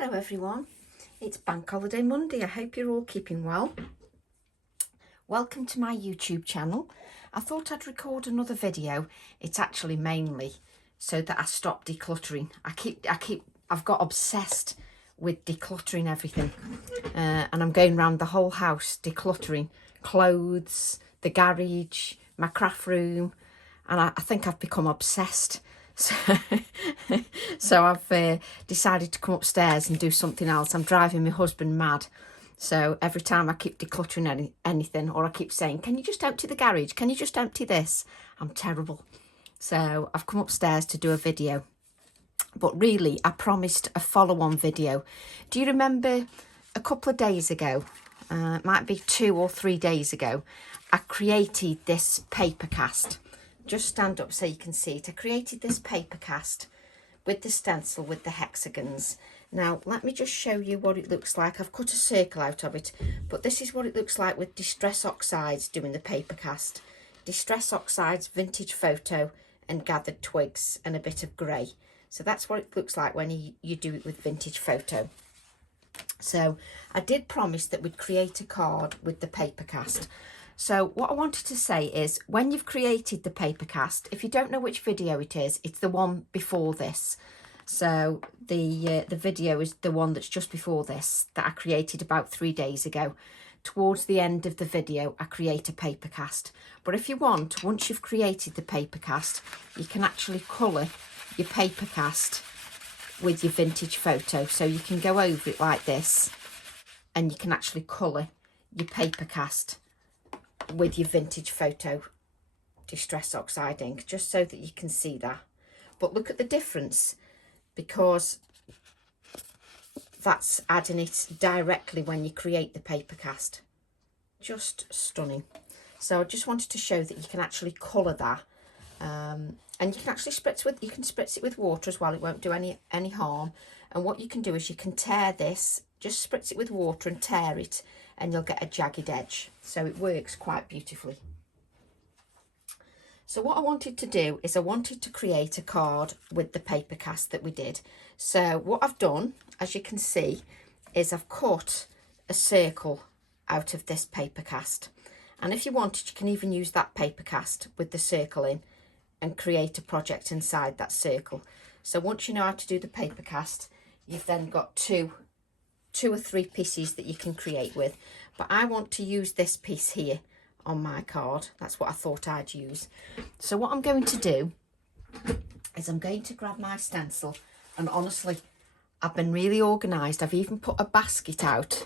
Hello everyone, it's Bank Holiday Monday. I hope you're all keeping well. Welcome to my YouTube channel. I thought I'd record another video. It's actually mainly so that I stop decluttering. I've got obsessed with decluttering everything, and I'm going around the whole house decluttering clothes, the garage, my craft room, and I think I've become obsessed. So I've decided to come upstairs and do something else. I'm driving my husband mad. So every time I keep decluttering anything, or I keep saying, can you just empty the garage? Can you just empty this? I'm terrible. So I've come upstairs to do a video. But really, I promised a follow-on video. Do you remember a couple of days ago, it might be 2 or 3 days ago, I created this Papercast. Just stand up so you can see it. I created this Papercast with the stencil with the hexagons. Now let me just show you what it looks like. I've cut a circle out of it, but this is what it looks like with Distress Oxides doing the Papercast. Distress Oxides, vintage photo and gathered twigs and a bit of grey. So that's what it looks like when you do it with vintage photo. So I did promise that we'd create a card with the Papercast. So what I wanted to say is, when you've created the Papercast, if you don't know which video it is, it's the one before this. So the video is the one that's just before this, that I created about 3 days ago. Towards the end of the video, I create a Papercast. But if you want, once you've created the Papercast, you can actually colour your Papercast with your vintage photo. So you can go over it like this, and you can actually colour your Papercast with your vintage photo Distress Oxide ink, just so that you can see that. But look at the difference, because that's adding it directly when you create the Papercast. Just stunning. So I just wanted to show that you can actually colour that, and you can actually spritz it with water as well. It won't do any harm. And what you can do is you can tear this, just spritz it with water and tear it, and you'll get a jagged edge. So it works quite beautifully. So what I wanted to do is I wanted to create a card with the Papercast that we did. So what I've done, as you can see, is I've cut a circle out of this Papercast. And if you wanted, you can even use that Papercast with the circle in and create a project inside that circle. So once you know how to do the Papercast, you've then got two or three pieces that you can create with. But I want to use this piece here on my card. That's what I thought I'd use. So what I'm going to do is I'm going to grab my stencil, and honestly, I've been really organised. I've even put a basket out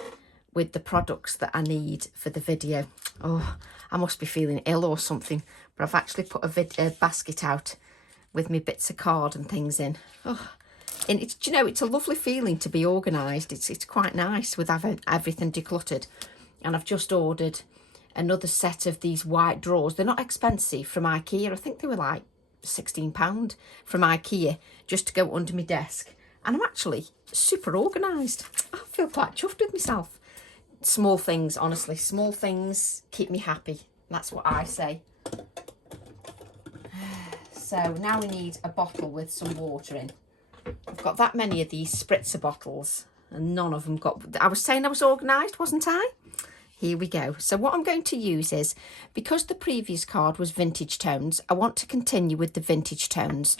with the products that I need for the video. Oh, I must be feeling ill or something, but I've actually put a basket out with me bits of card and things in. Oh, and it's, you know, it's a lovely feeling to be organised. It's quite nice with having everything decluttered. And I've just ordered another set of these white drawers. They're not expensive, from IKEA. I think they were like £16 from IKEA, just to go under my desk. And I'm actually super organised. I feel quite chuffed with myself. Small things, honestly, small things keep me happy. That's what I say. So now we need a bottle with some water in. I've got that many of these spritzer bottles, and none of them got... I was saying I was organised, wasn't I? Here we go. So what I'm going to use is, because the previous card was vintage tones, I want to continue with the vintage tones.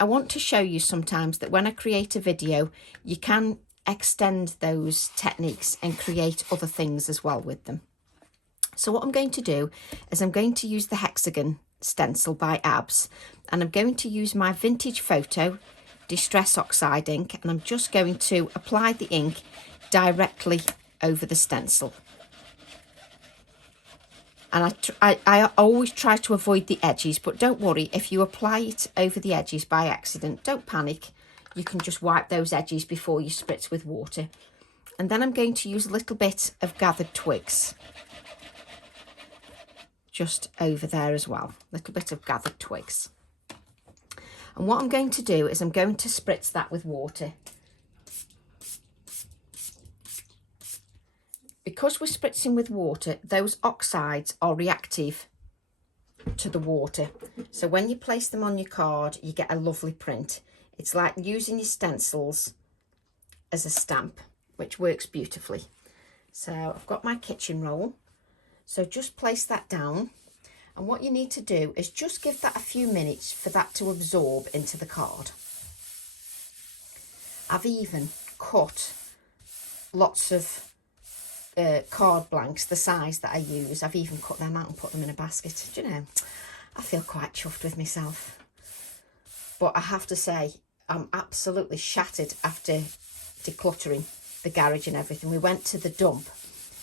I want to show you sometimes that when I create a video, you can extend those techniques and create other things as well with them. So what I'm going to do is I'm going to use the hexagon stencil by ABS, and I'm going to use my vintage photo Distress Oxide ink, and I'm just going to apply the ink directly over the stencil. And I always try to avoid the edges, but don't worry, if you apply it over the edges by accident, don't panic. You can just wipe those edges before you spritz with water. And then I'm going to use a little bit of gathered twigs just over there as well, a little bit of gathered twigs. And what I'm going to do is I'm going to spritz that with water. Because we're spritzing with water, those oxides are reactive to the water. So when you place them on your card, you get a lovely print. It's like using your stencils as a stamp, which works beautifully. So I've got my kitchen roll. So just place that down. And what you need to do is just give that a few minutes for that to absorb into the card. I've even cut lots of card blanks, the size that I use. I've even cut them out and put them in a basket. Do you know, I feel quite chuffed with myself. But I have to say, I'm absolutely shattered after decluttering the garage and everything. We went to the dump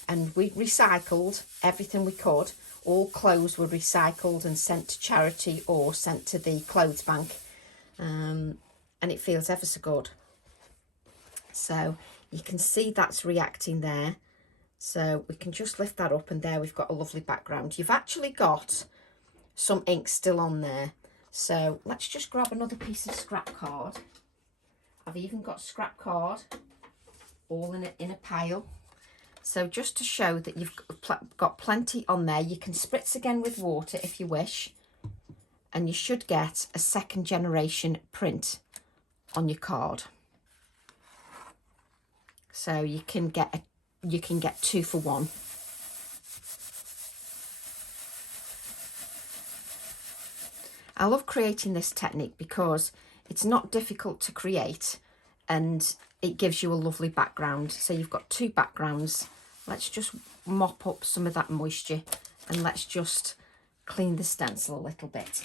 and we recycled everything we could. All clothes were recycled and sent to charity or sent to the clothes bank. And it feels ever so good. So you can see that's reacting there. So we can just lift that up, and there we've got a lovely background. You've actually got some ink still on there. So let's just grab another piece of scrap card. I've even got scrap card all in a pile. So just to show that you've got plenty on there, you can spritz again with water if you wish, and you should get a second generation print on your card. So you can get 2 for 1. I love creating this technique because it's not difficult to create and it gives you a lovely background. So you've got 2 backgrounds. Let's just mop up some of that moisture and let's just clean the stencil a little bit.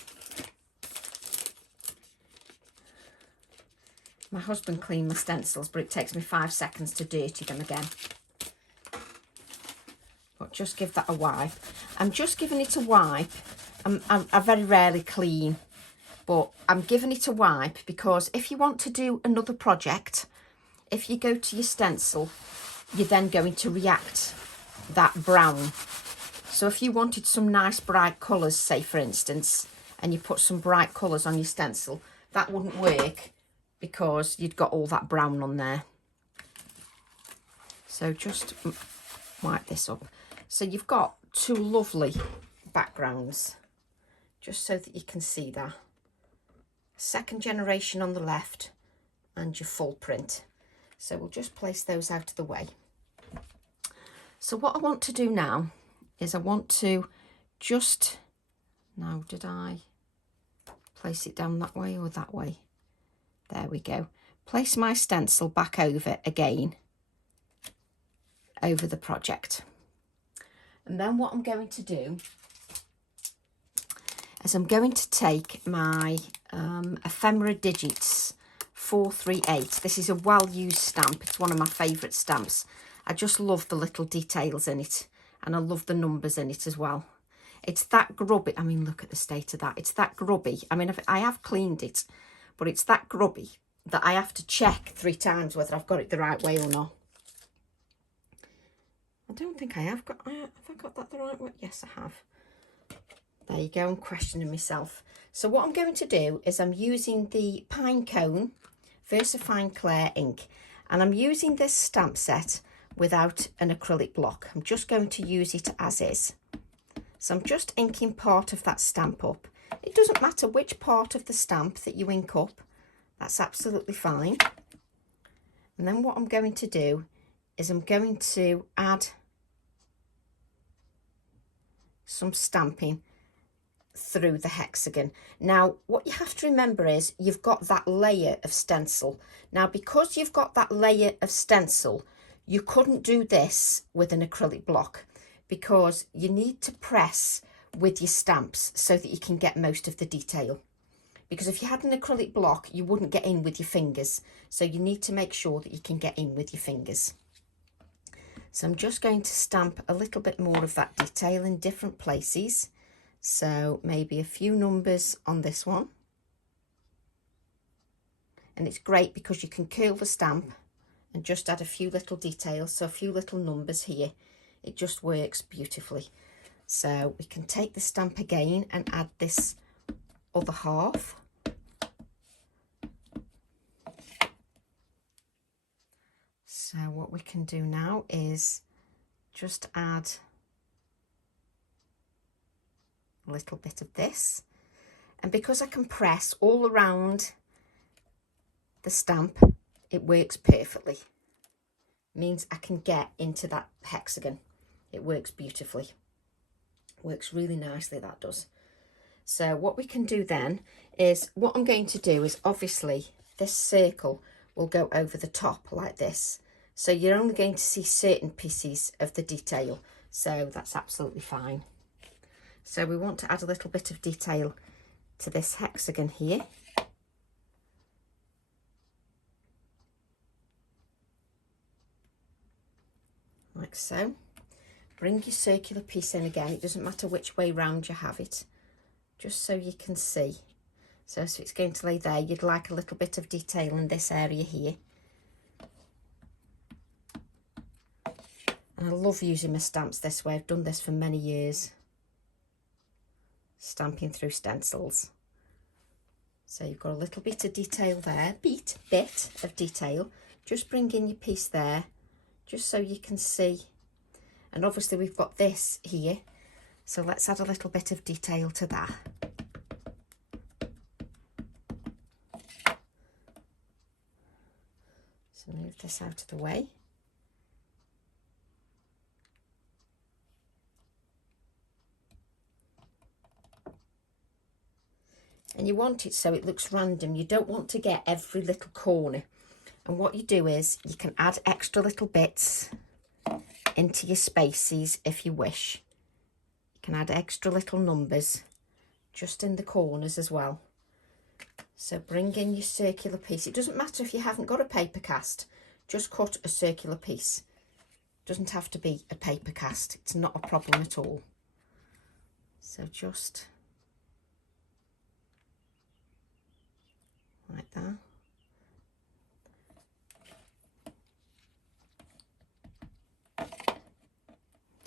My husband cleaned my stencils, but it takes me 5 seconds to dirty them again. But just give that a wipe. I'm just giving it a wipe. I very rarely clean, but I'm giving it a wipe because if you want to do another project, if you go to your stencil, you're then going to react that brown. So if you wanted some nice bright colours, say for instance, and you put some bright colours on your stencil, that wouldn't work because you'd got all that brown on there. So just wipe this up. So you've got 2 lovely backgrounds, just so that you can see that. Second generation on the left and your full print. So we'll just place those out of the way. So what I want to do now is I want to just, now did I place it down that way or that way? There we go. Place my stencil back over again, over the project. And then what I'm going to do is I'm going to take my Ephemera Digits 438. This is a well-used stamp. It's one of my favourite stamps. I just love the little details in it, and I love the numbers in it as well. It's that grubby. I mean, look at the state of that. It's that grubby. I mean, I have cleaned it, but it's that grubby that I have to check 3 times whether I've got it the right way or not. I don't think I have got. Have I got that the right way? Yes, I have. There you go. I'm questioning myself. So what I'm going to do is I'm using the Pinecone VersaFine Clair ink, and I'm using this stamp set without an acrylic block. I'm just going to use it as is. So I'm just inking part of that stamp up. It doesn't matter which part of the stamp that you ink up. That's absolutely fine. And then what I'm going to do is I'm going to add some stamping through the hexagon. Now what you have to remember is you've got that layer of stencil. Now because you've got that layer of stencil, you couldn't do this with an acrylic block because you need to press with your stamps so that you can get most of the detail. Because if you had an acrylic block, you wouldn't get in with your fingers. So you need to make sure that you can get in with your fingers. So I'm just going to stamp a little bit more of that detail in different places. So maybe a few numbers on this one. And it's great because you can curl the stamp and just add a few little details. So a few little numbers here. It just works beautifully. So we can take the stamp again and add this other half. So what we can do now is just add a little bit of this, and because I can press all around the stamp, it works perfectly. Means I can get into that hexagon. It works beautifully. Works really nicely, that does. So what we can do then is, what I'm going to do is, obviously this circle will go over the top like this. So you're only going to see certain pieces of the detail. So that's absolutely fine. So we want to add a little bit of detail to this hexagon here. Like so. Bring your circular piece in again. It doesn't matter which way round you have it, just so you can see. So if it's going to lay there, you'd like a little bit of detail in this area here. And I love using my stamps this way. I've done this for many years, stamping through stencils. So you've got a little bit of detail there, bit of detail. Just bring in your piece there, just so you can see. And obviously we've got this here, so let's add a little bit of detail to that. So move this out of the way. And you want it so it looks random. You don't want to get every little corner. And what you do is you can add extra little bits into your spaces if you wish. You can add extra little numbers just in the corners as well. So bring in your circular piece. It doesn't matter if you haven't got a paper cast, just cut a circular piece. It doesn't have to be a paper cast. It's not a problem at all. So just like that.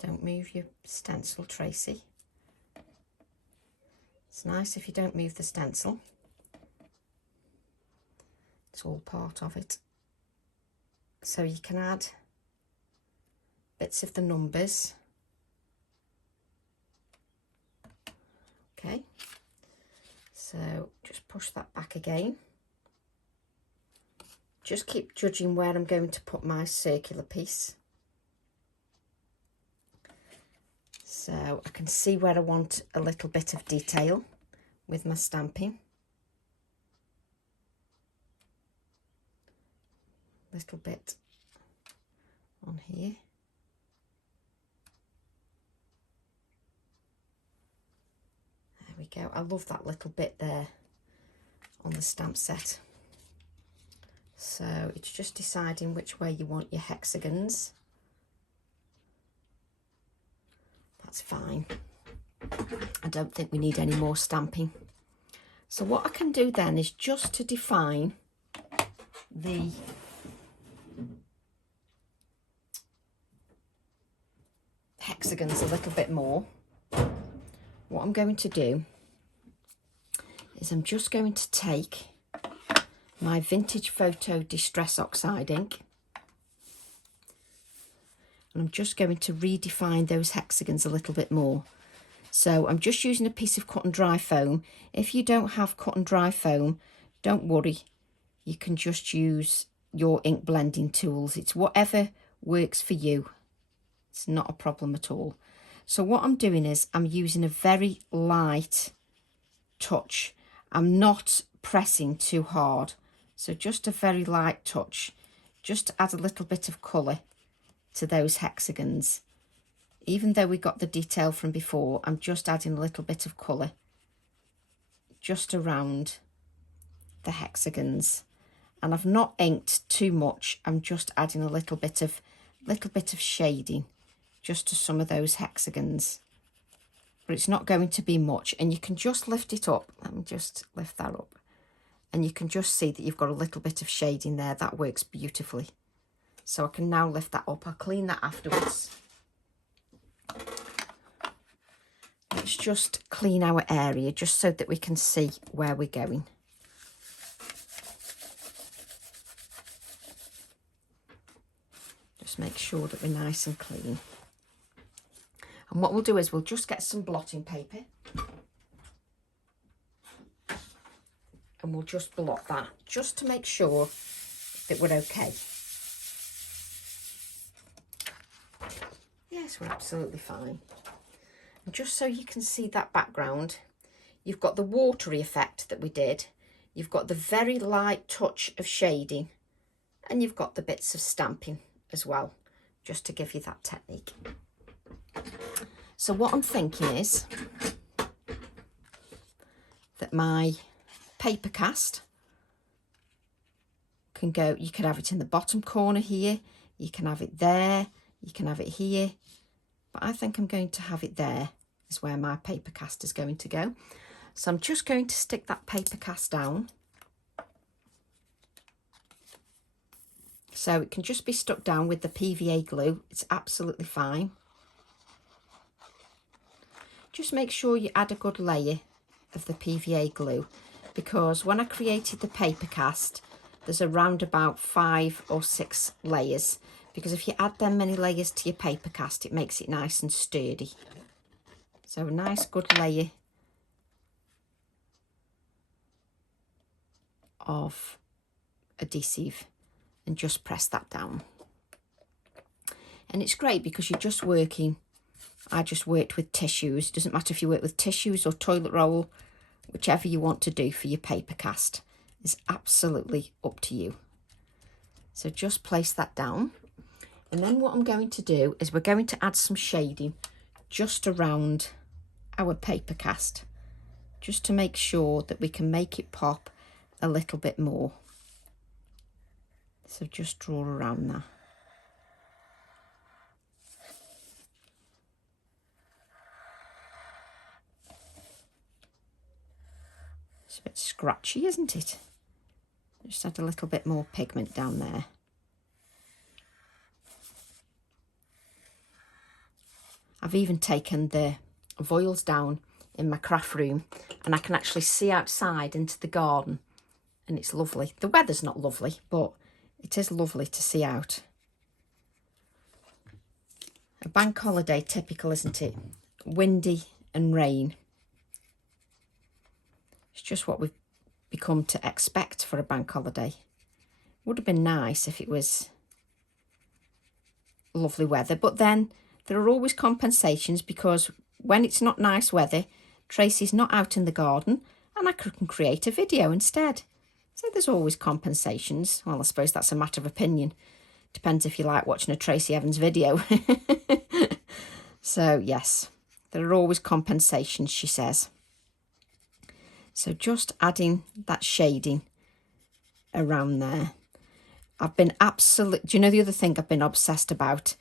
Don't move your stencil, Tracy. It's nice if you don't move the stencil. It's all part of it. So you can add bits of the numbers. Okay. So just push that back again. Just keep judging where I'm going to put my circular piece. So I can see where I want a little bit of detail with my stamping. Little bit on here. There we go. I love that little bit there on the stamp set. So it's just deciding which way you want your hexagons. That's fine. I don't think we need any more stamping. So what I can do then is just to define the hexagons a little bit more. What I'm going to do is I'm just going to take my Vintage Photo Distress Oxide ink, and I'm just going to redefine those hexagons a little bit more. So I'm just using a piece of cut and dry foam. If you don't have cut and dry foam, don't worry. You can just use your ink blending tools. It's whatever works for you. It's not a problem at all. So what I'm doing is I'm using a very light touch. I'm not pressing too hard. So just a very light touch, just to add a little bit of colour to those hexagons. Even though we got the detail from before, I'm just adding a little bit of colour just around the hexagons. And I've not inked too much. I'm just adding a little bit of shading just to some of those hexagons. But it's not going to be much, and you can just lift it up. Let me just lift that up. And you can just see that you've got a little bit of shading there. That works beautifully. So I can now lift that up. I'll clean that afterwards. Let's just clean our area just so that we can see where we're going. Just make sure that we're nice and clean. And what we'll do is we'll just get some blotting paper. And we'll just blot that, just to make sure that we're okay. Yes, we're absolutely fine. And just so you can see that background, you've got the watery effect that we did, you've got the very light touch of shading, and you've got the bits of stamping as well, just to give you that technique. So what I'm thinking is that my Papercast can go, you can have it in the bottom corner here, you can have it there, you can have it here, but I think I'm going to have it there is where my Papercast is going to go. So I'm just going to stick that Papercast down. So it can just be stuck down with the PVA glue. It's absolutely fine. Just make sure you add a good layer of the PVA glue, because when I created the Papercast, there's around about 5 or 6 layers, because if you add them many layers to your Papercast, it makes it nice and sturdy. So a nice good layer of adhesive, and just press that down. And it's great because you're just working, I just worked with tissues. It doesn't matter if you work with tissues or toilet roll, whichever you want to do for your Papercast is absolutely up to you. So just place that down. And then what I'm going to do is we're going to add some shading just around our Papercast, just to make sure that we can make it pop a little bit more. So just draw around that. It's a bit scratchy, isn't it? Just add a little bit more pigment down there. I've even taken the voiles down in my craft room, and I can actually see outside into the garden, and it's lovely. The weather's not lovely, but it is lovely to see out. A bank holiday, typical, isn't it? Windy and rain. It's just what we've become to expect for a bank holiday. Would have been nice if it was lovely weather, but then there are always compensations, because when it's not nice weather, Tracy's not out in the garden and I can create a video instead. So there's always compensations. Well, I suppose that's a matter of opinion. Depends if you like watching a Tracy Evans video. So yes, there are always compensations, she says. So just adding that shading around there. I've been do you know the other thing I've been obsessed about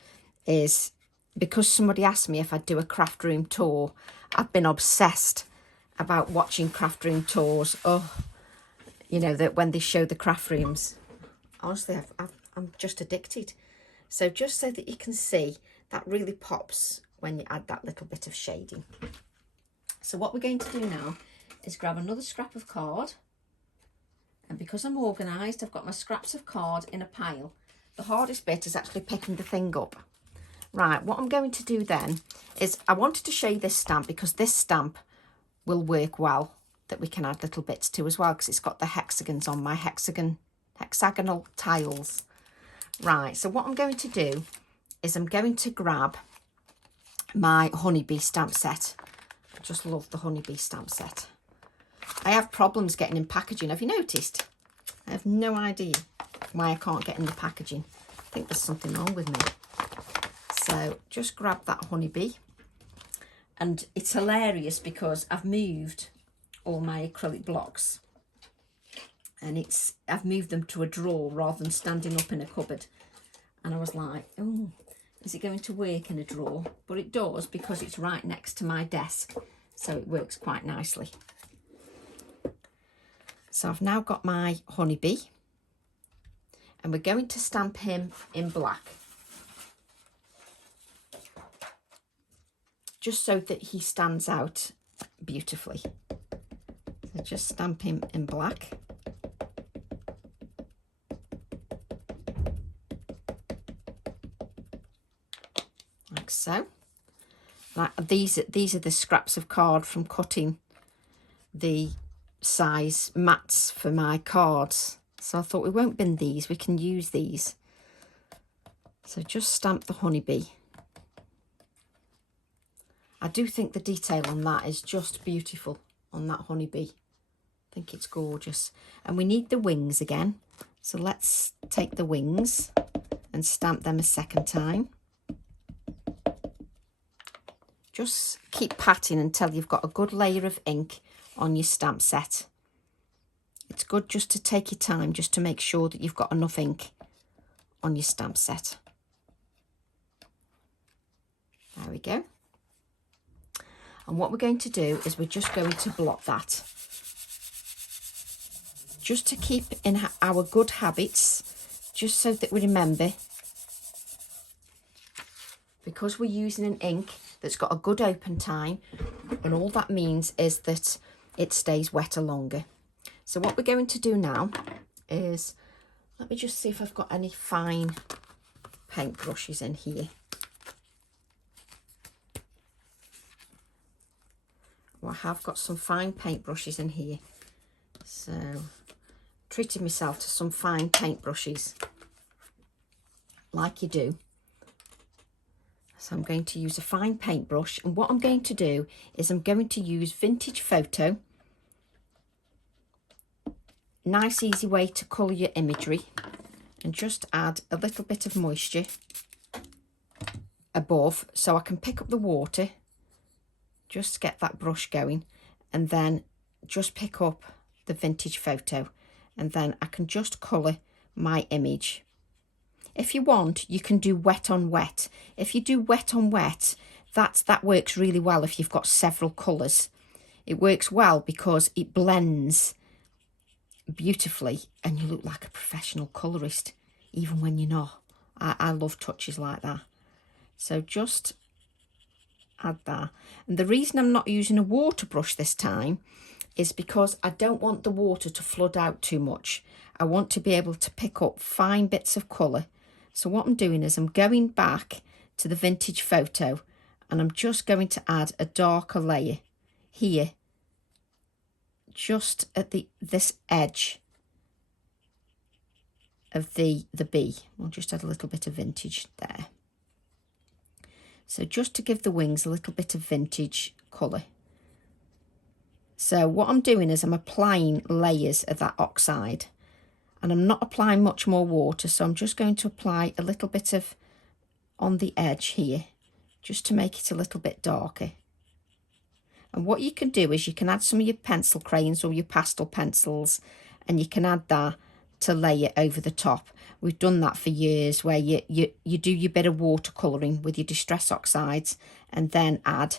is, because somebody asked me if I'd do a craft room tour, I've been obsessed about watching craft room tours. Oh, you know, that when they show the craft rooms, honestly, I'm just addicted. So just so that you can see, that really pops when you add that little bit of shading. So what we're going to do now is grab another scrap of card, and because I'm organised, I've got my scraps of card in a pile. The hardest bit is actually picking the thing up. Right, what I'm going to do then is, I wanted to show you this stamp because this stamp will work well, that we can add little bits to as well, because it's got the hexagons on my hexagonal tiles. Right, so what I'm going to do is I'm going to grab my Honeybee stamp set. I just love the Honeybee stamp set. I have problems getting in packaging. Have you noticed? I have no idea why I can't get in the packaging. I think there's something wrong with me. So just grab that Honeybee. And it's hilarious because I've moved all my acrylic blocks, and I've moved them to a drawer rather than standing up in a cupboard. And I was like, oh, is it going to work in a drawer? But it does, because it's right next to my desk, so it works quite nicely. So I've now got my Honeybee, and we're going to stamp him in black, just so that he stands out beautifully. So just stamp him in black. Like so. Like these are the scraps of card from cutting the size mats for my cards So I thought we won't bin these, we can use these. So just stamp the Honeybee. I do think the detail on that is just beautiful, on that Honeybee. I think it's gorgeous. And we need the wings again. So let's take the wings and stamp them a second time. Just keep patting until you've got a good layer of ink on your stamp set. It's good just to take your time, just to make sure that you've got enough ink on your stamp set. There we go. And what we're going to do is we're just going to blot that. Just to keep in our good habits, just so that we remember, because we're using an ink that's got a good open time, and all that means is that it stays wetter longer. So what we're going to do now is, let me just see if I've got any fine paint brushes in here. Well, I have got some fine paint brushes in here. So, treated myself to some fine paint brushes, like you do. So I'm going to use a fine paintbrush, and what I'm going to do is I'm going to use Vintage Photo. Nice easy way to colour your imagery, and just add a little bit of moisture above so I can pick up the water, just get that brush going, and then just pick up the Vintage Photo, and then I can just colour my image. If you want, you can do wet on wet. If you do wet on wet, that works really well if you've got several colours. It works well because it blends beautifully and you look like a professional colourist, even when you're not. I love touches like that. So just add that. And the reason I'm not using a water brush this time is because I don't want the water to flood out too much. I want to be able to pick up fine bits of colour. So what I'm doing is I'm going back to the Vintage Photo, and I'm just going to add a darker layer here, just at this edge of the bee. We'll just add a little bit of vintage there. So just to give the wings a little bit of vintage colour. So what I'm doing is I'm applying layers of that oxide, and I'm not applying much more water, so I'm just going to apply a little bit of on the edge here, just to make it a little bit darker. And what you can do is you can add some of your pencil crayons or your pastel pencils, and you can add that to layer over the top. We've done that for years, where you do your bit of watercolouring with your Distress Oxides and then add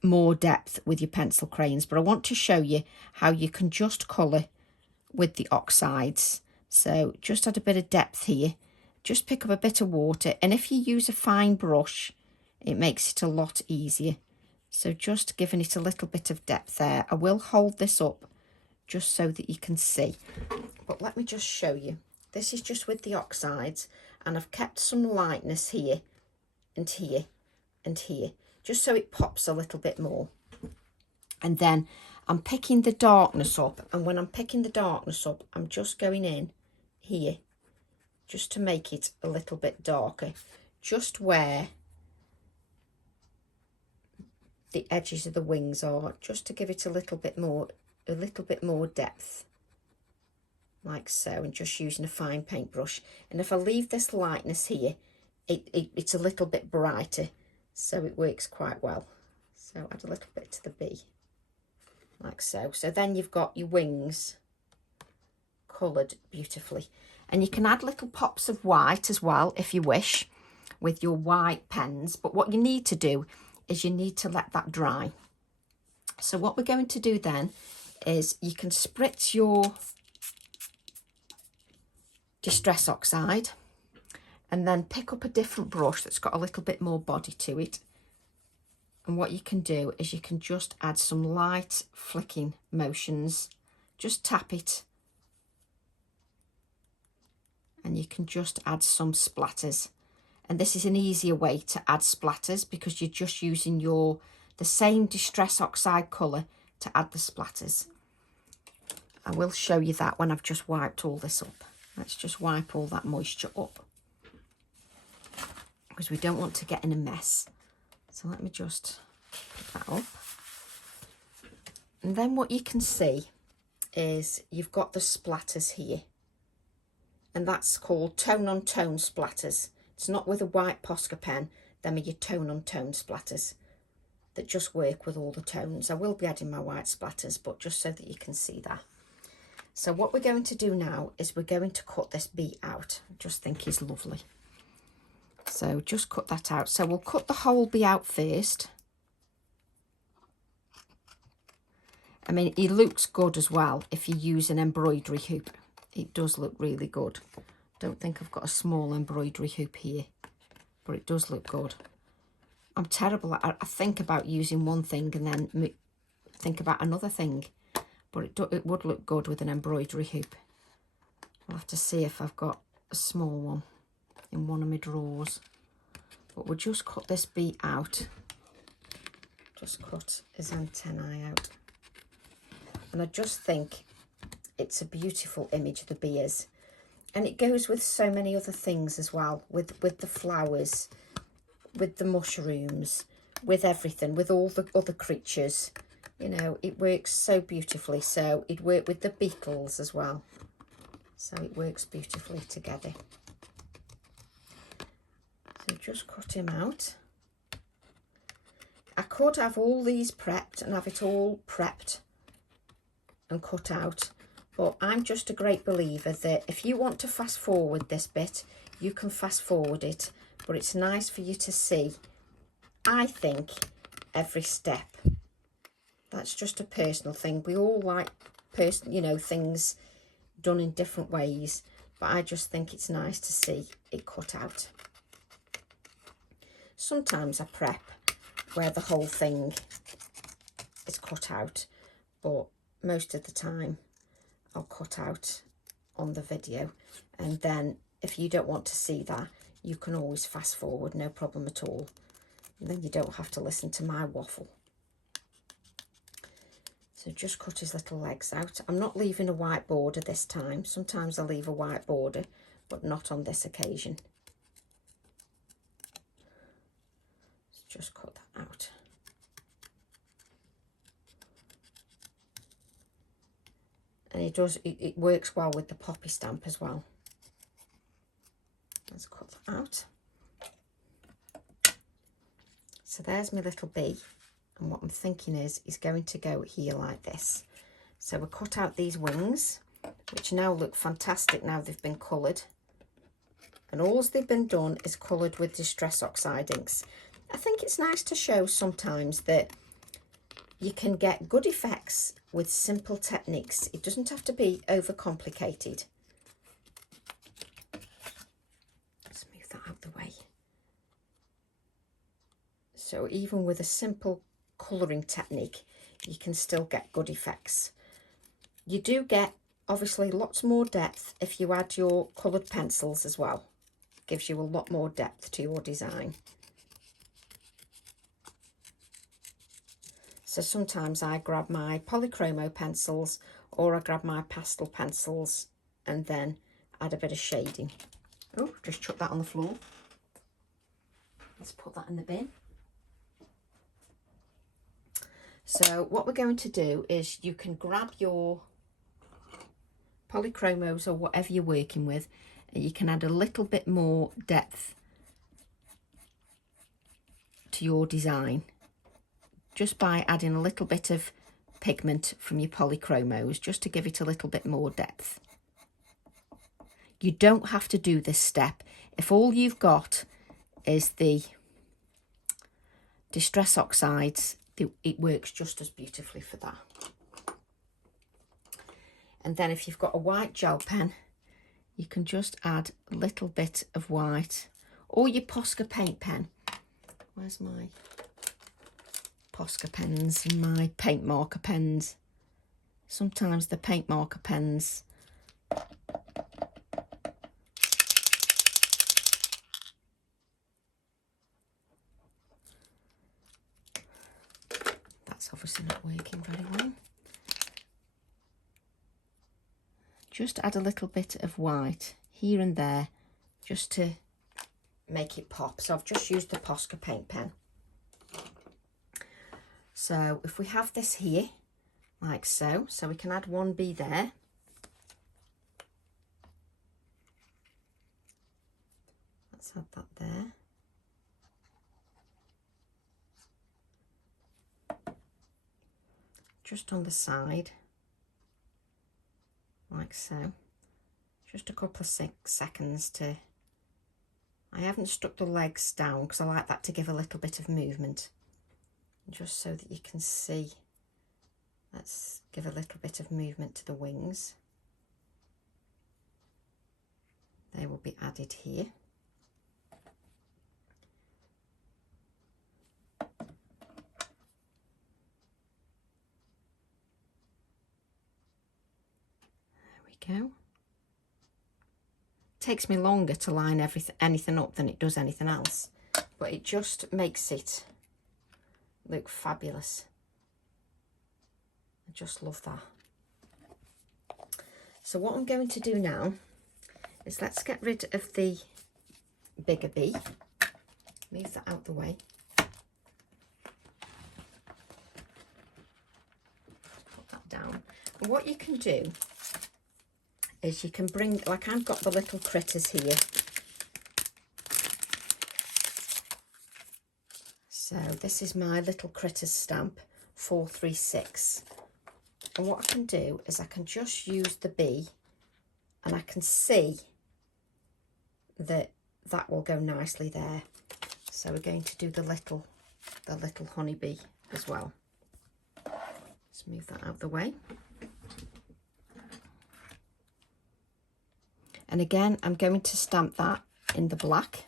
more depth with your pencil crayons. But I want to show you how you can just colour with the oxides. So just add a bit of depth here, just pick up a bit of water, and if you use a fine brush, it makes it a lot easier. So just giving it a little bit of depth there. I will hold this up just so that you can see, but let me just show you. This is just with the oxides, and I've kept some lightness here and here and here, just so it pops a little bit more. And then I'm picking the darkness up, and when I'm picking the darkness up, I'm just going in here just to make it a little bit darker, just where the edges of the wings are, just to give it a little bit more depth, like so, and just using a fine paintbrush. And if I leave this lightness here, it's a little bit brighter, so it works quite well. So add a little bit to the bee, like so. So then you've got your wings coloured beautifully, and you can add little pops of white as well if you wish with your white pens, but what you need to do is you need to let that dry. So what we're going to do then is you can spritz your Distress Oxide and then pick up a different brush that's got a little bit more body to it. And what you can do is you can just add some light flicking motions, just tap it, and you can just add some splatters. And this is an easier way to add splatters because you're just using the same Distress Oxide colour to add the splatters. I will show you that when I've just wiped all this up. Let's just wipe all that moisture up, because we don't want to get in a mess. So let me just put that up. And then what you can see is you've got the splatters here. And that's called tone-on-tone splatters. It's not with a white Posca pen. Them are your tone-on-tone splatters that just work with all the tones. I will be adding my white splatters, but just so that you can see that. So what we're going to do now is we're going to cut this bee out. I just think he's lovely. So just cut that out. So we'll cut the whole bee out first. I mean, he looks good as well if you use an embroidery hoop. It does look really good. Don't think I've got a small embroidery hoop here, but it does look good. I'm terrible. I think about using one thing and then think about another thing, but it would look good with an embroidery hoop. I'll have to see if I've got a small one in one of my drawers. But we'll just cut this bee out. Just cut his antennae out. And I just think it's a beautiful image, the bee is. And it goes with so many other things as well, with the flowers, with the mushrooms, with everything, with all the other creatures. You know, it works so beautifully. So it worked with the beetles as well. So it works beautifully together. So just cut him out. I could have all these prepped and have it all prepped and cut out, but I'm just a great believer that if you want to fast forward this bit, you can fast forward it, but it's nice for you to see, I think, every step. That's just a personal thing. We all like things done in different ways, but I just think it's nice to see it cut out. Sometimes I prep where the whole thing is cut out, but most of the time I'll cut out on the video, and then if you don't want to see that, you can always fast forward, no problem at all, and then you don't have to listen to my waffle. So just cut his little legs out. I'm not leaving a white border this time. Sometimes I leave a white border, but not on this occasion. Just cut that out. And it works well with the poppy stamp as well. Let's cut that out. So there's my little bee. And what I'm thinking is he's going to go here like this. So we'll cut out these wings, which now look fantastic now they've been coloured. And all they've been done is coloured with Distress Oxide inks. I think it's nice to show sometimes that you can get good effects with simple techniques. It doesn't have to be overcomplicated. Let's move that out the way. So even with a simple colouring technique, you can still get good effects. You do get, obviously, lots more depth if you add your coloured pencils as well. It gives you a lot more depth to your design. So sometimes I grab my polychromo pencils or I grab my pastel pencils and then add a bit of shading. Oh, just chuck that on the floor. Let's put that in the bin. So what we're going to do is you can grab your polychromos or whatever you're working with, and you can add a little bit more depth to your design just by adding a little bit of pigment from your polychromos, just to give it a little bit more depth. You don't have to do this step. If all you've got is the Distress Oxides, it works just as beautifully for that. And then if you've got a white gel pen, you can just add a little bit of white, or your Posca paint pen. Where's my Posca pens and my paint marker pens? Sometimes the paint marker pens that's obviously not working very well. just add a little bit of white here and there just to make it pop. So I've just used the Posca paint pen. So if we have this here, like so, so we can add one bee there. Let's add that there. Just on the side, like so. Just a couple of seconds to, I haven't stuck the legs down because I like that to give a little bit of movement. Just so that you can see, let's give a little bit of movement to the wings. They will be added here. Go. Takes me longer to line anything up than it does anything else, but it just makes it look fabulous. I just love that. So what I'm going to do now is let's get rid of the bigger bee, move that out the way. Put that down. And what you can do is you can bring, like I've got the little critters here. So this is my little critters stamp, 436. And what I can do is I can just use the bee and I can see that that will go nicely there. So we're going to do the little honeybee as well. Let's move that out of the way. And again, I'm going to stamp that in the black.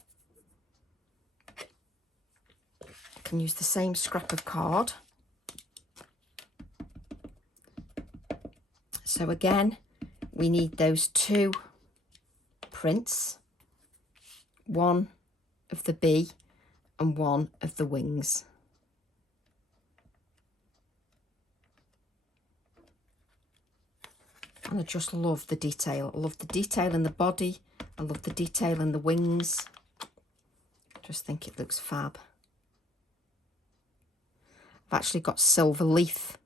I can use the same scrap of card. So again, we need those two prints, one of the bee and one of the wings. And I just love the detail. I love the detail in the body. I love the detail in the wings. I just think it looks fab. I've actually got silver leaf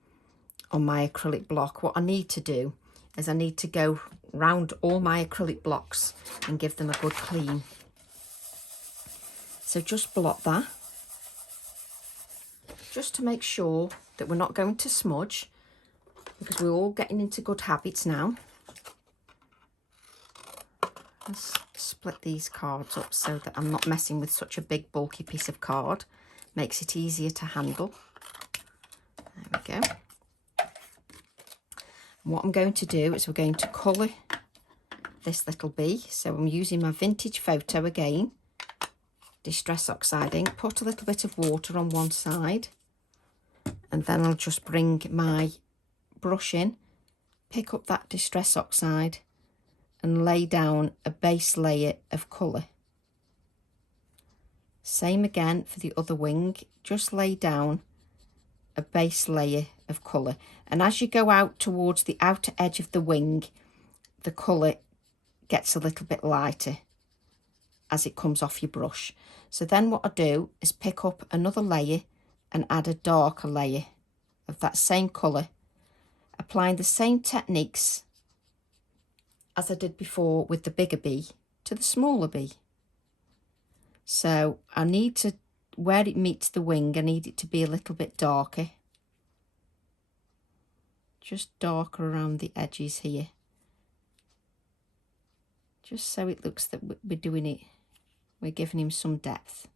on my acrylic block. What I need to do is I need to go round all my acrylic blocks and give them a good clean. So just blot that, just to make sure that we're not going to smudge, because we're all getting into good habits now. Let's split these cards up so that I'm not messing with such a big bulky piece of card. Makes it easier to handle. There we go. And what I'm going to do is we're going to colour this little bee. So I'm using my vintage photo again, Distress Oxide ink, put a little bit of water on one side, and then I'll just bring my brush in, pick up that Distress Oxide and lay down a base layer of colour. Same again for the other wing, just lay down a base layer of colour, and as you go out towards the outer edge of the wing, the colour gets a little bit lighter as it comes off your brush. So then what I do is pick up another layer and add a darker layer of that same colour, applying the same techniques as I did before with the bigger bee to the smaller bee. So I need to, where it meets the wing, I need it to be a little bit darker. Just darker around the edges here. Just so it looks that we're doing it, we're giving him some depth.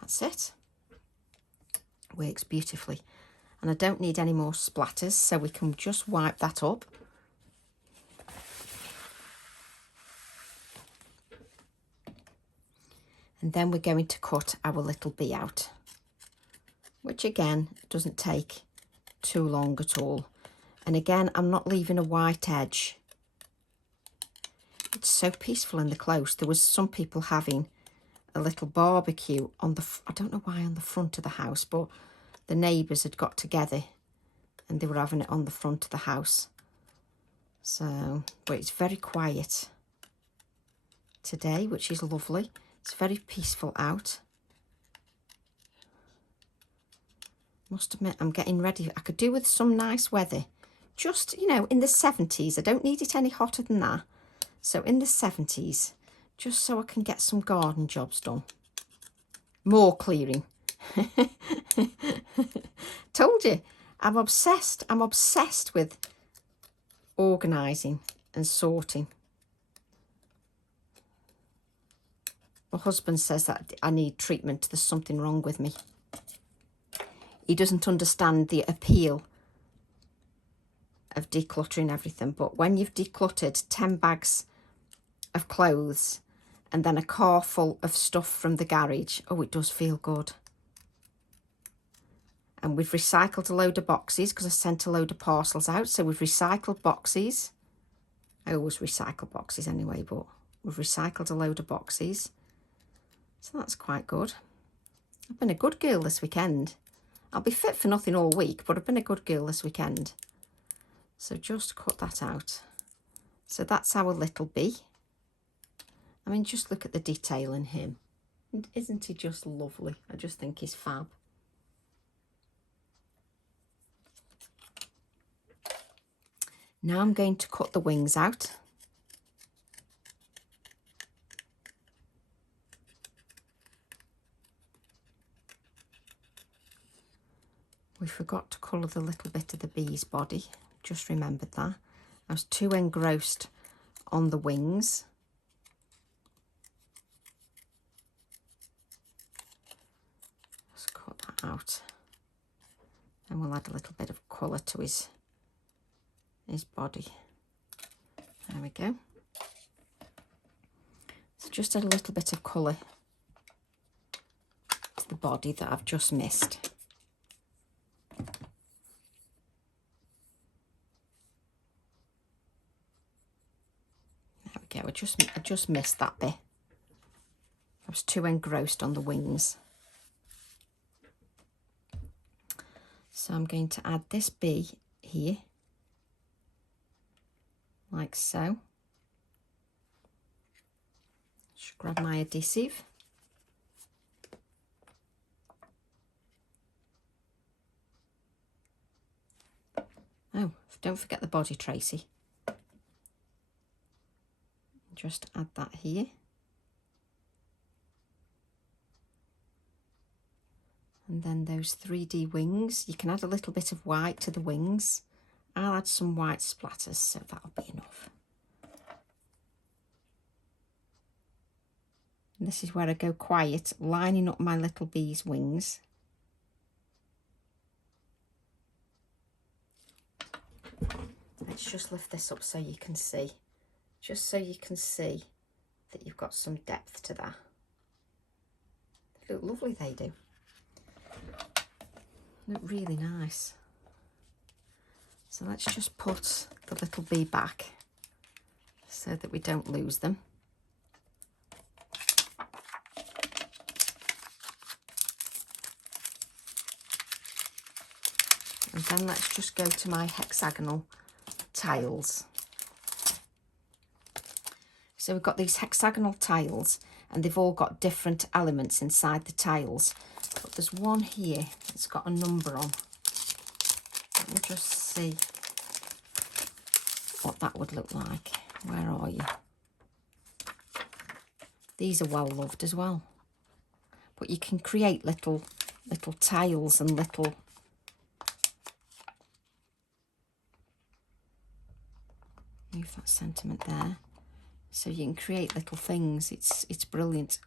That's it. Works beautifully. And I don't need any more splatters, so we can just wipe that up. And then we're going to cut our little bee out, which again doesn't take too long at all. And again, I'm not leaving a white edge. It's so peaceful in the close. There was some people having a little barbecue on the, I don't know why, on the front of the house, but the neighbours had got together and they were having it on the front of the house. So, but it's very quiet today, which is lovely. It's very peaceful out. Must admit, I'm getting ready. I could do with some nice weather. Just, you know, in the 70s. I don't need it any hotter than that. So in the 70s, just so I can get some garden jobs done. More clearing. Told you, I'm obsessed. I'm obsessed with organising and sorting. My husband says that I need treatment. There's something wrong with me. He doesn't understand the appeal of decluttering everything. But when you've decluttered 10 bags of clothes and then a car full of stuff from the garage, oh, it does feel good. And we've recycled a load of boxes because I sent a load of parcels out. So we've recycled boxes. I always recycle boxes anyway, but we've recycled a load of boxes. So that's quite good. I've been a good girl this weekend. I'll be fit for nothing all week, but I've been a good girl this weekend. So just cut that out. So that's our little bee. I mean, just look at the detail in him. Isn't he just lovely? I just think he's fab. Now I'm going to cut the wings out. We forgot to colour the little bit of the bee's body. Just remembered that. I was too engrossed on the wings. Let's cut that out. And we'll add a little bit of colour to his body. There we go. So just add a little bit of colour to the body that I've just missed. There we go. I just missed that bit. I was too engrossed on the wings. So I'm going to add this bee here, like so. Just grab my adhesive. Oh, don't forget the body, Tracy. Just add that here. And then those 3D wings, you can add a little bit of white to the wings. I'll add some white splatters, so that'll be enough. And this is where I go quiet, lining up my little bee's wings. Let's just lift this up so you can see. Just so you can see that you've got some depth to that. They look lovely, they do. Look really nice. So let's just put the little bee back so that we don't lose them. And then let's just go to my hexagonal tiles. So we've got these hexagonal tiles and they've all got different elements inside the tiles. But there's one here that's got a number on. Let me just see what that would look like. Where are you? These are well loved as well. But you can create little tiles and little move that sentiment there. So you can create little things. It's brilliant.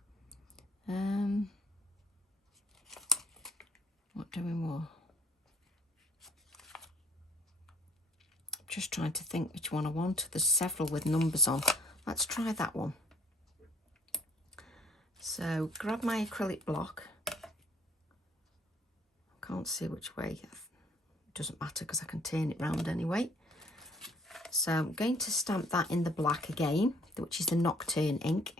What do we more? Just trying to think which one I want. There's several with numbers on. Let's try that one. So grab my acrylic block. I can't see which way. It doesn't matter because I can turn it round anyway. So I'm going to stamp that in the black again, which is the Nocturne ink.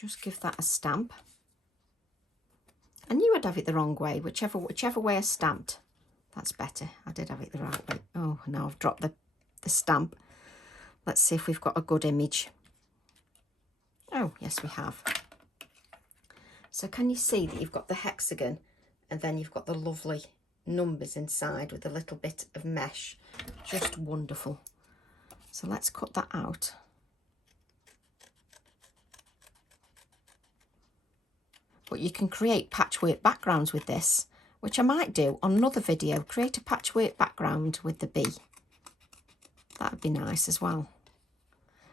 just give that a stamp. I knew I'd have it the wrong way, whichever way I stamped. That's better. I did have it the right way. Oh, now I've dropped the stamp. Let's see if we've got a good image. Oh, yes, we have. So can you see that you've got the hexagon and then you've got the lovely numbers inside with a little bit of mesh? Just wonderful. So let's cut that out. But you can create patchwork backgrounds with this, which I might do on another video. Create a patchwork background with the bee. That would be nice as well.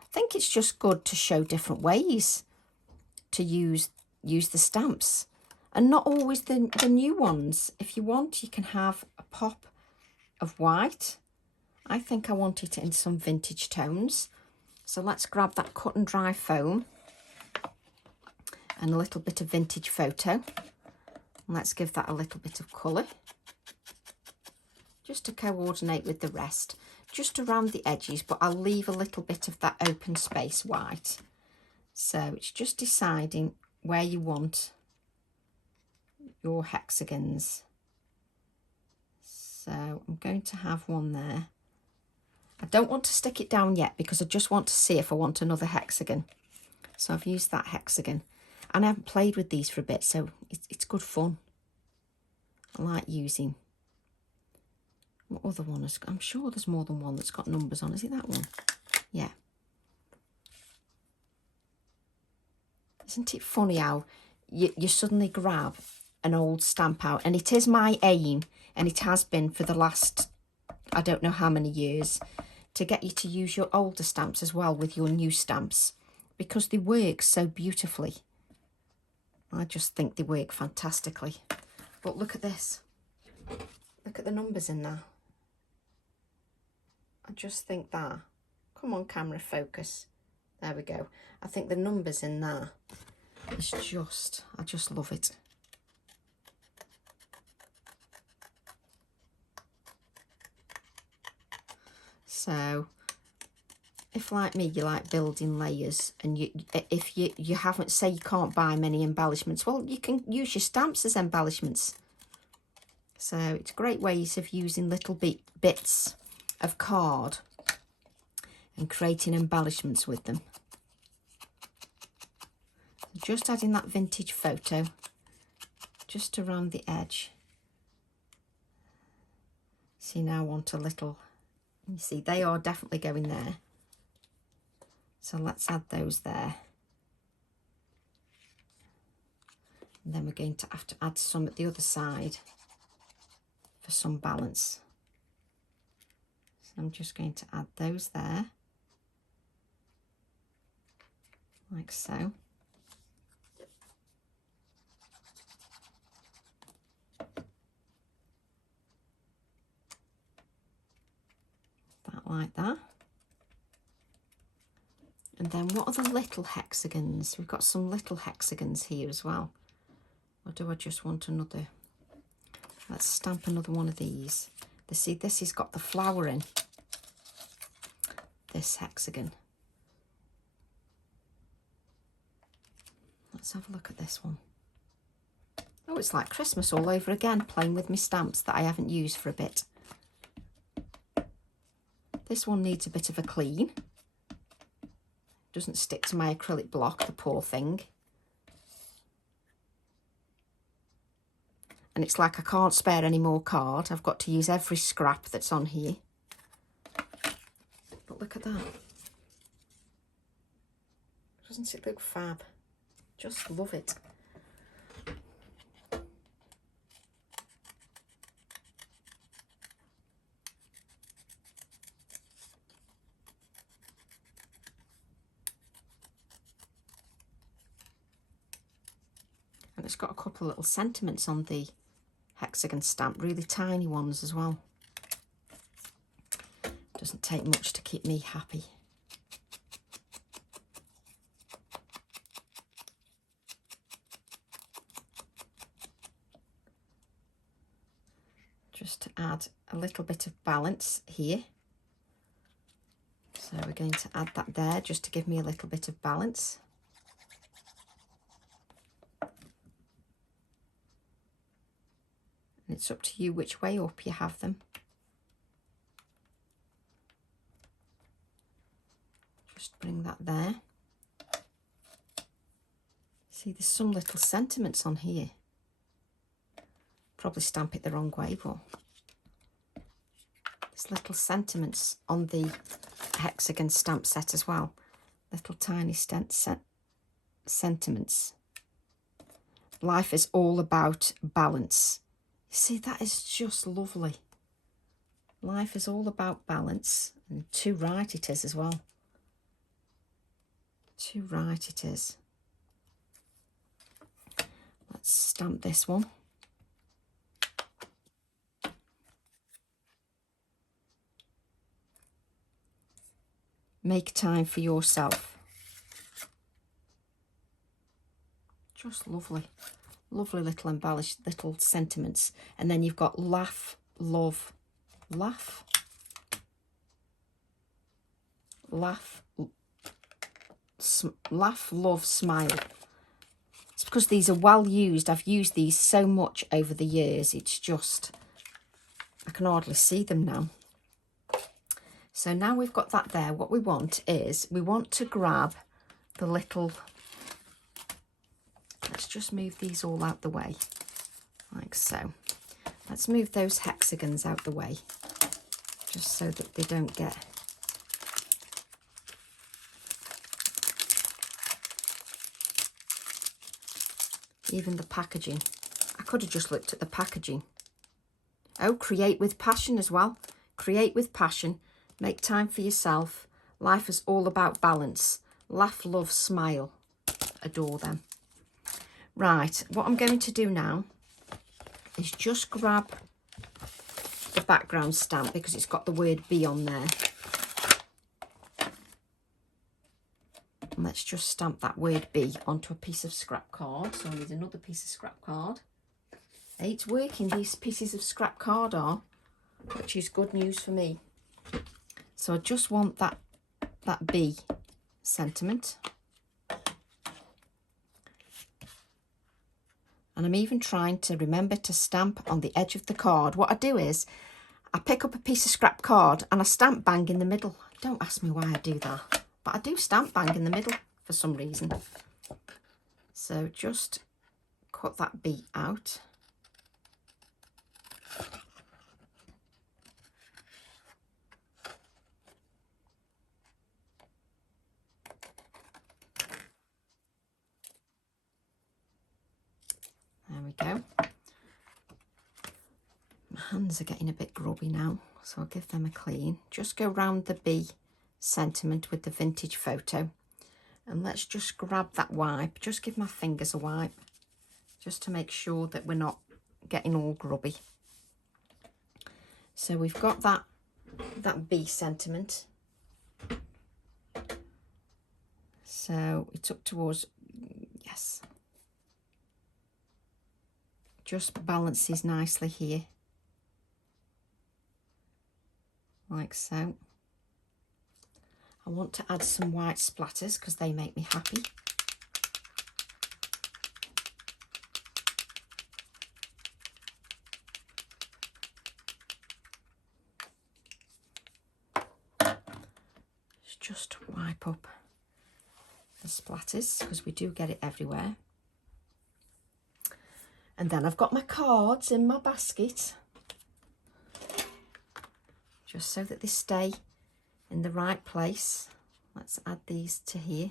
I think it's just good to show different ways to use the stamps, and not always the new ones. If you want, you can have a pop of white. I think I want it in some vintage tones. So let's grab that cut and dry foam and a little bit of vintage photo. And let's give that a little bit of colour, just to coordinate with the rest, just around the edges, but I'll leave a little bit of that open space white. So it's just deciding where you want your hexagons. So I'm going to have one there. I don't want to stick it down yet because I just want to see if I want another hexagon. So I've used that hexagon. And I haven't played with these for a bit, so it's good fun. I like using... What other one is... I'm sure there's more than one that's got numbers on. Is it that one? Yeah. Isn't it funny how you suddenly grab an old stamp out? And it is my aim, and it has been for the last, I don't know how many years, to get you to use your older stamps as well with your new stamps, because they work so beautifully. I just think they work fantastically. But look at this. Look at the numbers in there. I just think that. Come on, camera, focus. There we go. I think the numbers in there is just, I just love it. So if, like me, you like building layers, and if you haven't, say you can't buy many embellishments, well, you can use your stamps as embellishments. So it's great ways of using little bits of card and creating embellishments with them. Just adding that vintage photo just around the edge. See, now I want a little, you see, they are definitely going there. So let's add those there. And then we're going to have to add some at the other side for some balance. So I'm just going to add those there, like so. That like that. And then what are the little hexagons? We've got some little hexagons here as well. Or do I just want another? Let's stamp another one of these. See, this has got the flower in. This hexagon. Let's have a look at this one. Oh, it's like Christmas all over again, playing with my stamps that I haven't used for a bit. This one needs a bit of a clean. Doesn't stick to my acrylic block, the poor thing. And it's like I can't spare any more card. I've got to use every scrap that's on here. But look at that. Doesn't it look fab? Just love it. And it's got a couple of little sentiments on the hexagon stamp, really tiny ones as well. Doesn't take much to keep me happy. Just to add a little bit of balance here. So we're going to add that there just to give me a little bit of balance. It's up to you which way up you have them. Just bring that there. See, there's some little sentiments on here. Probably stamp it the wrong way, but there's little sentiments on the hexagon stamp set as well. Little tiny sentiments. Life is all about balance. You see, that is just lovely. Life is all about balance. And too right it is as well. Too right it is. Let's stamp this one. Make time for yourself. Just lovely. Lovely little embellished little sentiments. And then you've got laugh, love, laugh, laugh, laugh, love, smile. It's because these are well used. I've used these so much over the years. It's just, I can hardly see them now. So now we've got that there. What we want is, we want to grab the little, let's just move these all out the way, like so. Let's move those hexagons out the way, just so that they don't get even the packaging. I could have just looked at the packaging. Oh, create with passion as well. Create with passion. Make time for yourself. Life is all about balance. Laugh, love, smile. Adore them. Right, what I'm going to do now is just grab the background stamp because it's got the word B on there. And let's just stamp that word B onto a piece of scrap card. So I need another piece of scrap card. It's working, these pieces of scrap card are, which is good news for me. So I just want that B sentiment. And I'm even trying to remember to stamp on the edge of the card. What I do is, I pick up a piece of scrap card and I stamp bang in the middle. Don't ask me why I do that, but I do stamp bang in the middle for some reason. So just cut that B out. There we go. My hands are getting a bit grubby now, so I'll give them a clean. Just go round the B sentiment with the vintage photo. And let's just grab that wipe. Just give my fingers a wipe, just to make sure that we're not getting all grubby. So we've got that B sentiment. So it's up towards, yes. Just balances nicely here, like so. I want to add some white splatters because they make me happy. Just wipe up the splatters because we do get it everywhere. And then I've got my cards in my basket, just so that they stay in the right place. Let's add these to here.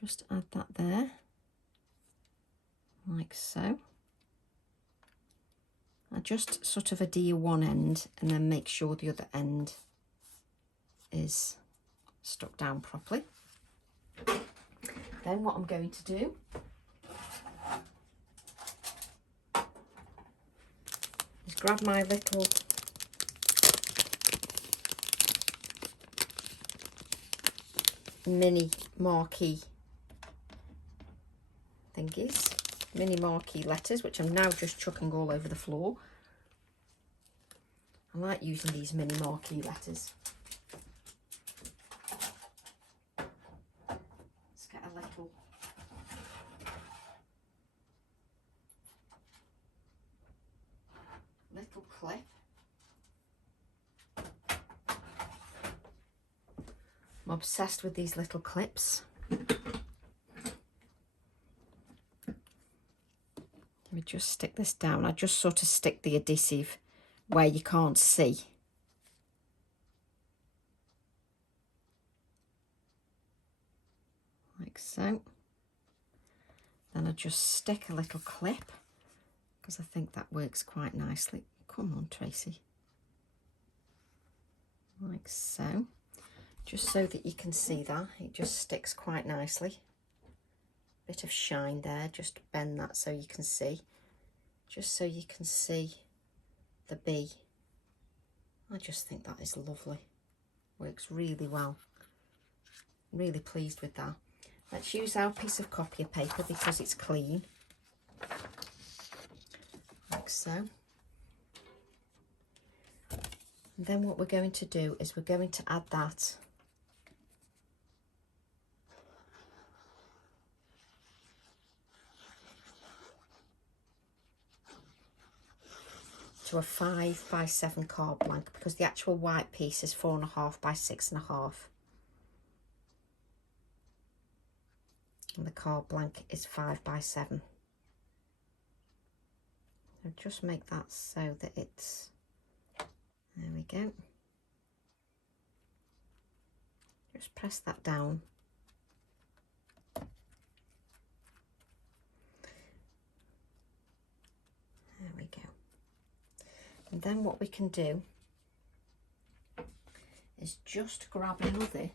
Just add that there, like so. I just sort of adhere one end and then make sure the other end is stuck down properly. Then what I'm going to do is grab my little mini marquee thingies. Mini marquee letters, which I'm now just chucking all over the floor. I like using these mini marquee letters. clip. I'm obsessed with these little clips. Let me just stick this down. I just sort of stick the adhesive where you can't see. Like so. Then I just stick a little clip because I think that works quite nicely. Come on, Tracy. Like so. Just so that you can see that. It just sticks quite nicely. Bit of shine there. Just bend that so you can see. Just so you can see the bee. I just think that is lovely. Works really well. Really pleased with that. Let's use our piece of copier paper because it's clean. Like so. And then what we're going to do is we're going to add that to a 5 by 7 card blank because the actual white piece is 4.5 by 6.5. And the card blank is 5 by 7. So just make that so that it's, there we go. Just press that down. There we go. And then what we can do is just grab another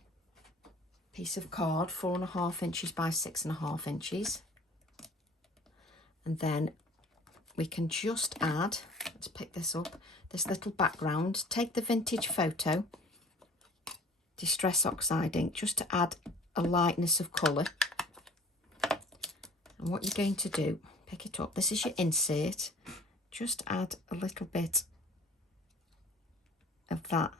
piece of card, 4.5 inches by 6.5 inches. And then we can just add, let's pick this up, this little background. Take the vintage photo, Distress Oxide ink, just to add a lightness of colour. And what you're going to do, pick it up, this is your insert, just add a little bit of that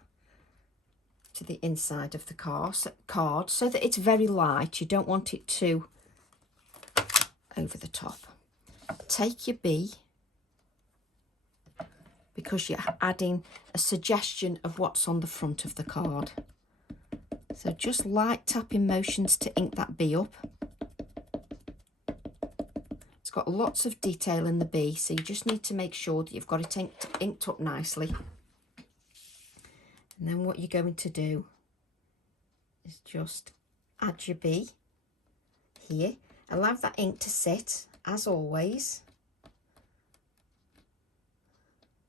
to the inside of the card so that it's very light. You don't want it too over the top. Take your bee, because you're adding a suggestion of what's on the front of the card. So just light tapping motions to ink that bee up. It's got lots of detail in the bee, so you just need to make sure that you've got it inked up nicely. And then what you're going to do is just add your bee here. Allow that ink to sit, as always,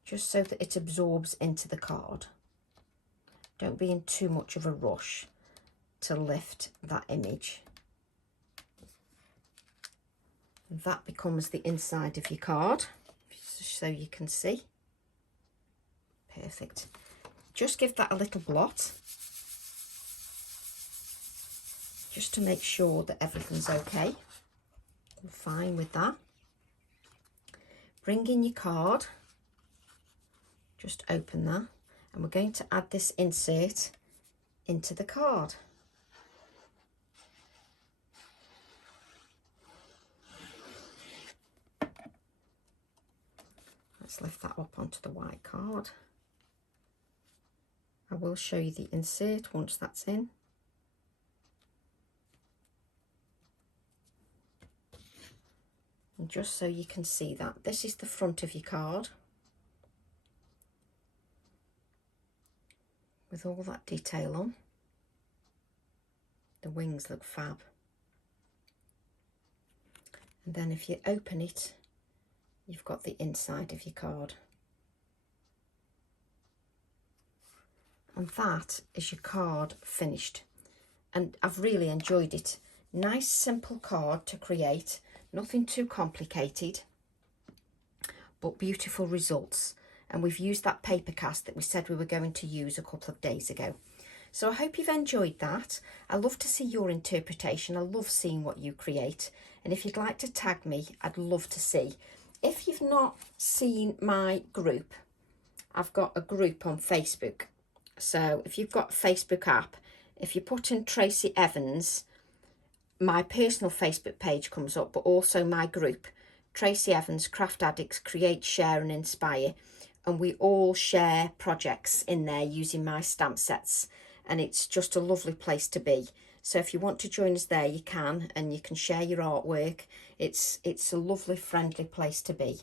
just so that it absorbs into the card. Don't be in too much of a rush to lift that image. And that becomes the inside of your card, so you can see. Perfect. Just give that a little blot, just to make sure that everything's okay. I'm fine with that. Bring in your card, just open that, and we're going to add this insert into the card. Let's lift that up onto the white card. I will show you the insert once that's in. And just so you can see that, this is the front of your card with all that detail on. The wings look fab. And then if you open it, you've got the inside of your card. And that is your card finished. And I've really enjoyed it. Nice simple card to create, nothing too complicated, but beautiful results. And we've used that Papercast that we said we were going to use a couple of days ago. So I hope you've enjoyed that. I love to see your interpretation. I love seeing what you create. And if you'd like to tag me, I'd love to see. If you've not seen my group, I've got a group on Facebook. So if you've got a Facebook app, if you put in Tracy Evans, my personal Facebook page comes up, but also my group, Tracy Evans Craft Addicts Create, Share and Inspire. and we all share projects in there using my stamp sets, and it's just a lovely place to be. So if you want to join us there, you can, and you can share your artwork. It's a lovely, friendly place to be.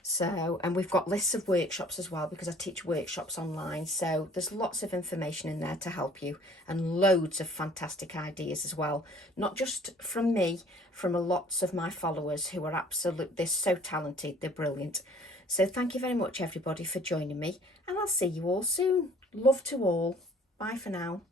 So, and we've got lists of workshops as well, because I teach workshops online. So there's lots of information in there to help you, and loads of fantastic ideas as well. Not just from me, from lots of my followers who are they're so talented, they're brilliant. So thank you very much, everybody, for joining me, and I'll see you all soon. Love to all. Bye for now.